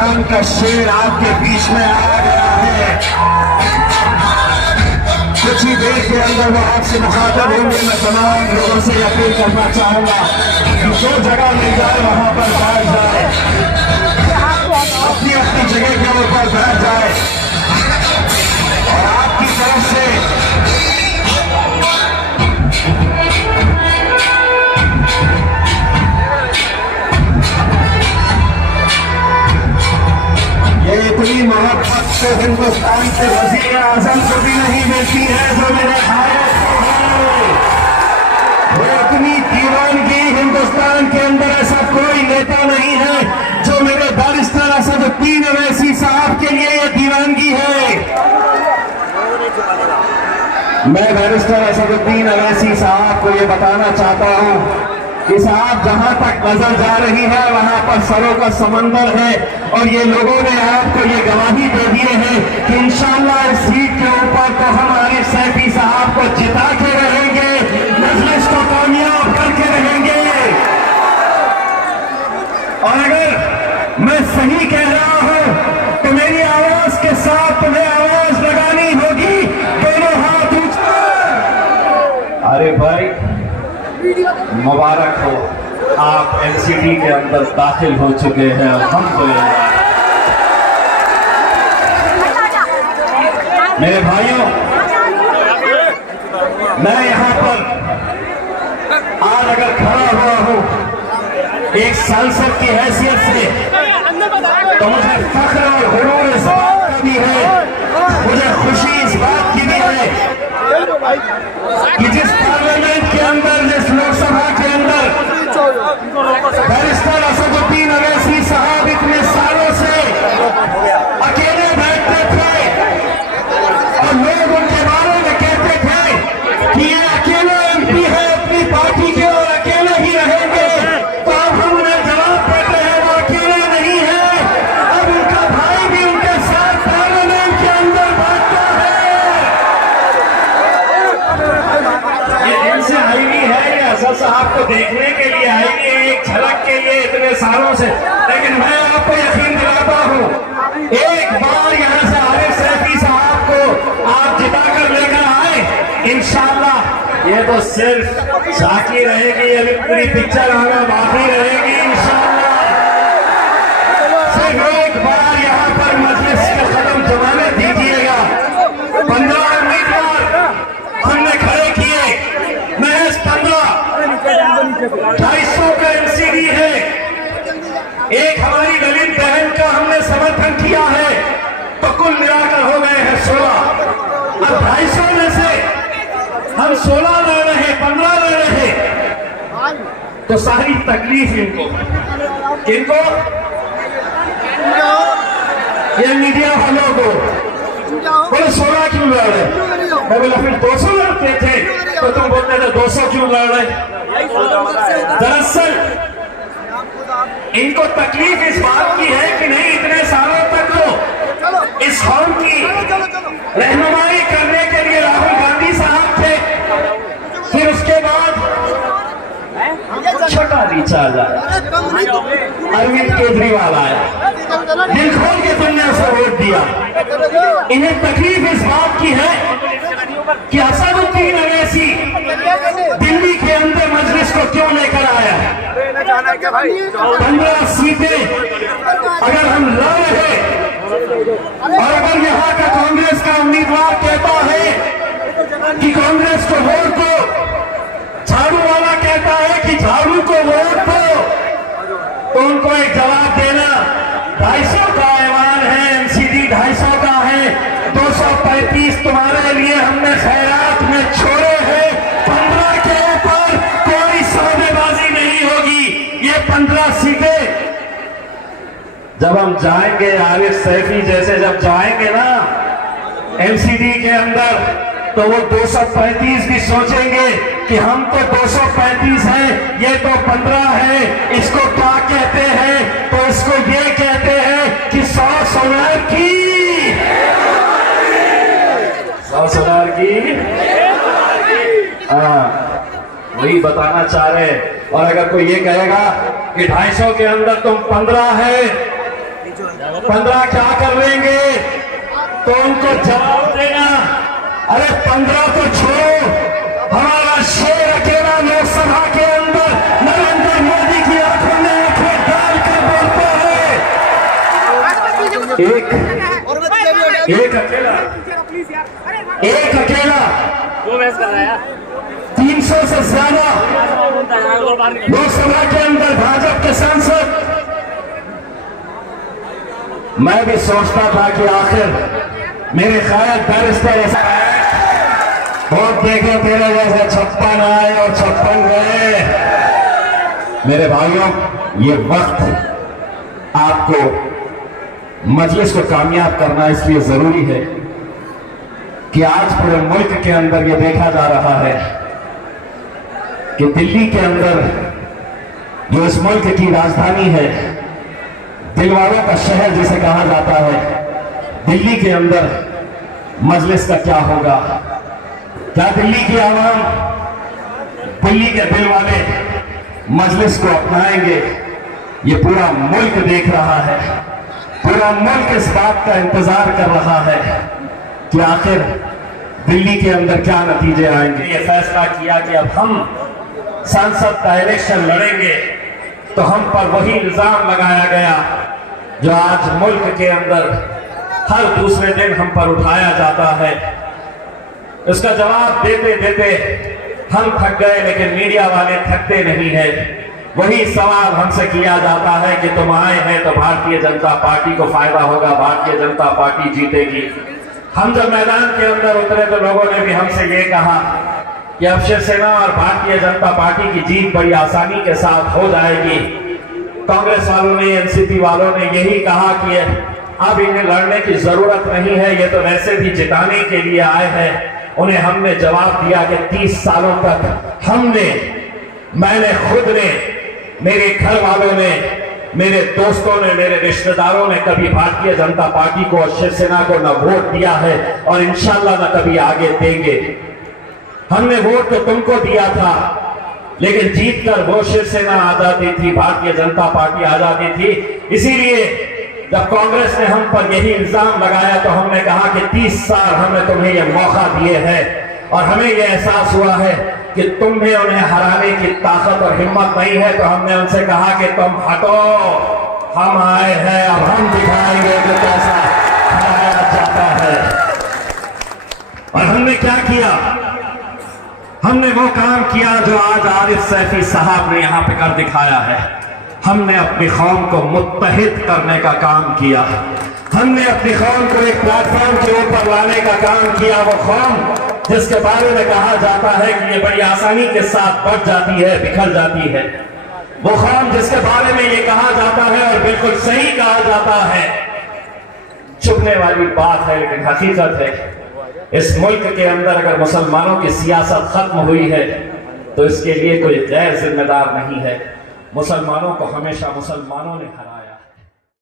हिंदुस्तान का शेर आपके बीच में आ गया है। कुछ ही देर के अंदर वो आपसे मुखातब होंगे। मैं तमाम लोगों से अपील करना चाहूंगा कि जो जगह मिल जाए वहां पर बैठ जाए, अपनी अपनी जगह के ऊपर बैठ जाए और आपकी तरफ से ये इतनी मोहब्बत तो हिंदुस्तान के वजीर आजम को भी नहीं मिलती है जो मेरे भाइयों को है। वो इतनी दीवानगी हिंदुस्तान के अंदर ऐसा कोई नेता नहीं है जो मेरे बैरिस्टर असदुद्दीन अवैसी साहब के लिए ये दीवानगी है। मैं बैरिस्टर असदुद्दीन अवैसी साहब को ये बताना चाहता हूँ कि साहब जहां तक नजर जा रही है वहां पर सरों का समंदर है और ये लोगों ने आपको ये गवाही दे दिए हैं कि इंशाअल्लाह इस सीट के ऊपर तो हम आरिफ सैफी साहब को जिता के रहेंगे, मजलिस को कामयाब करके रहेंगे। और अगर मैं सही कह रहा हूं तो मेरी आवाज के साथ तुम्हें आवाज लगानी होगी, दोनों हाथ ऊंचा। अरे भाई मुबारक हो, आप एनसीडी के अंदर दाखिल हो चुके हैं। अल्हम्दुलिल्लाह। मेरे भाइयों, मैं यहाँ पर आज अगर खड़ा हुआ हूँ एक सांसद की हैसियत से तो मुझे फख्र और गुरूर इस बात का भी है, मुझे खुशी इस बात की भी है कि जिस पार्लियामेंट के अंदर, जिस लोकसभा के अंदर बैरिस्टर असदुद्दीन अवैसी साहब इतने सालों से अकेले बैठते थे और लोग उनके बारे में कहते थे कि ये अकेले एमपी है अपनी पार्टी के और अकेले ही रहेंगे, तो अब हम उन्हें जवाब देते हैं वो अकेले नहीं है, अब उनका भाई भी उनके साथ पार्लियामेंट के अंदर बैठता है। ये दिन से आई हुई है, ये असद साहब को देखने के लिए आई हुई है, एक झलक के लिए इतने सालों से। लेकिन मैं आपको यकीन दिलाता हूँ एक बार यहाँ से आरिफ सैफी साहब को आप जिता कर लेकर आए, इंशाअल्लाह ये तो सिर्फ साकी रहेगी, अभी पूरी पिक्चर आना बाकी रहेगी। इंशाअल्लाह सिर्फ एक बार यहाँ पर मजलिस के कदम जमाने दीजिएगा। 15 उम्मीदवार हमने खड़े किए, महज 15, 250 का एनसीडी है, एक हमारी दलित बहन का हमने समर्थन किया है, तो कुल मिलाकर हो गए हैं 16। अब 250 में से हम 16 ले रहे, 15 ले रहे, तो सारी तकलीफ इनको ये मीडिया वालों को बोले 16 क्यों लड़ रहे, मैं बोला फिर 200 लड़ते थे तो तुम बोलते थे 200 क्यों लड़ रहे। दरअसल इनको तकलीफ इस बात की है कि नहीं इतने सालों तक तो इस कौम की रहनुमाई करने के लिए राहुल गांधी साहब थे, फिर उसके बाद छोटा रिचार्ज आया, अरविंद केजरीवाल आया, दिल खोल के तुमने उसे वोट दिया। इन्हें तकलीफ इस बात की है कि असदुद्दीन अवैसी दिल्ली के अंदर मजलिस को क्यों लेकर आया। 15 सीटें अगर हम लड़ रहे और अगर यहाँ का कांग्रेस का उम्मीदवार कहता है कि कांग्रेस को वोट दो, झाड़ू वाला कहता है कि झाड़ू को वोट दो, तो उनको एक जवाब देना। 250 का ऐलान है, एनसीडी 250 का है, 235 तुम्हारे लिए हमने खैरात में छोड़े हैं। 15 के ऊपर कोई सौदेबाजी नहीं होगी। ये 15 सीटें जब हम जाएंगे, आरिफ सैफी जैसे जब जाएंगे ना एनसीडी के अंदर, तो वो 235 भी सोचेंगे कि हम तो 235 हैं, ये तो 15 है, इसको क्या कहते हैं, तो इसको ये कहते हैं कि 100 सोनार की, 100 सोनार की, वही बताना चाह रहे। और अगर कोई ये कहेगा कि 250 के अंदर तुम 15 है, 15 क्या कर लेंगे तो उनको जवाब देना। अरे 15 तो छोड़ो, हमारा शेर अकेला लोकसभा के अंदर नरेंद्र मोदी की आंखों में आंखें डालकर बोलता है। एक अकेला वो बहस कर रहा है 300 से ज्यादा लोकसभा के अंदर भाजपा के सांसद। मैं भी सोचता था कि आखिर मेरे ख्याल बैरिस्टर ऐसा वोट देखे तेरे जैसे 56 आए और 56 गए। मेरे भाइयों, ये वक्त आपको मजलिस को कामयाब करना इसलिए जरूरी है कि आज पूरे मुल्क के अंदर ये देखा जा रहा है कि दिल्ली के अंदर जो इस मुल्क की राजधानी है, दिलवालों का शहर जिसे कहा जाता है, दिल्ली के अंदर मजलिस का क्या होगा? क्या दिल्ली की आवाम, दिल्ली के दिल वाले मजलिस को अपनाएंगे? ये पूरा मुल्क देख रहा है, पूरा मुल्क इस बात का इंतजार कर रहा है कि आखिर दिल्ली के अंदर क्या नतीजे आएंगे। ये फैसला किया कि अब हम संसद का इलेक्शन लड़ेंगे तो हम पर वही इल्जाम लगाया गया जो आज मुल्क के अंदर हर दूसरे दिन हम पर उठाया जाता है। इसका जवाब देते देते हम थक गए, लेकिन मीडिया वाले थकते नहीं है। वही सवाल हमसे किया जाता है कि तुम आए हैं तो भारतीय जनता पार्टी को फायदा होगा, भारतीय जनता पार्टी जीतेगी। हम जब मैदान के अंदर उतरे तो लोगों ने भी हमसे ये कहा कि अब शिवसेना और भारतीय जनता पार्टी की जीत बड़ी आसानी के साथ हो जाएगी। कांग्रेस वालों ने, एनसीपी वालों ने यही कहा कि अब इन्हें लड़ने की जरूरत नहीं है, ये तो वैसे भी जिताने के लिए आए हैं। उन्हें हमने जवाब दिया कि 30 सालों तक मैंने खुद ने, मेरे घर वालों ने, मेरे दोस्तों ने, मेरे रिश्तेदारों ने कभी भारतीय जनता पार्टी को और शिवसेना को न वोट दिया है और इंशाल्लाह न कभी आगे देंगे। हमने वोट तो तुमको दिया था, लेकिन जीतकर वो शिवसेना आ जाती थी, भारतीय जनता पार्टी आ जाती थी। इसीलिए जब कांग्रेस ने हम पर यही इल्जाम लगाया तो हमने कहा कि 30 साल हमने तुम्हें यह मौका दिए हैं और हमें यह एहसास हुआ है कि तुम्हें उन्हें हराने की ताकत और हिम्मत नहीं है। तो हमने उनसे कहा कि तुम हटो, हम आए हैं, अब हम दिखाएंगे कि कैसा हराया जाता है। और हमने क्या किया? हमने वो काम किया जो आज आरिफ सैफी साहब ने यहां पे कर दिखाया है। हमने अपनी कौम को मुत्तहिद करने का काम किया। हमने अपनी कौम को एक प्लेटफॉर्म के ऊपर लाने का काम किया। वो कौम जिसके बारे में कहा जाता है कि ये बड़ी आसानी के साथ बढ़ जाती है, बिखर जाती है। वो कौम जिसके बारे में ये कहा जाता है और बिल्कुल सही कहा जाता है, छुपने वाली बात है लेकिन हकीकत है। इस मुल्क के अंदर अगर मुसलमानों की सियासत खत्म हुई है तो इसके लिए कोई गैर जिम्मेदार नहीं है। मुसलमानों को हमेशा मुसलमानों ने हराया।